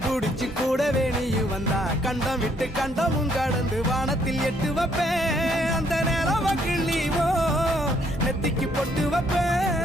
கைபிடிச்சு கூடவே நீயும் வந்தா கண்டம் விட்டு கண்டமும் கடந்து வானத்தில் எட்டு வைப்பேன் அந்த நேரம் கிள்ளிவோ நெத்திக்கு பொட்டு வைப்பேன்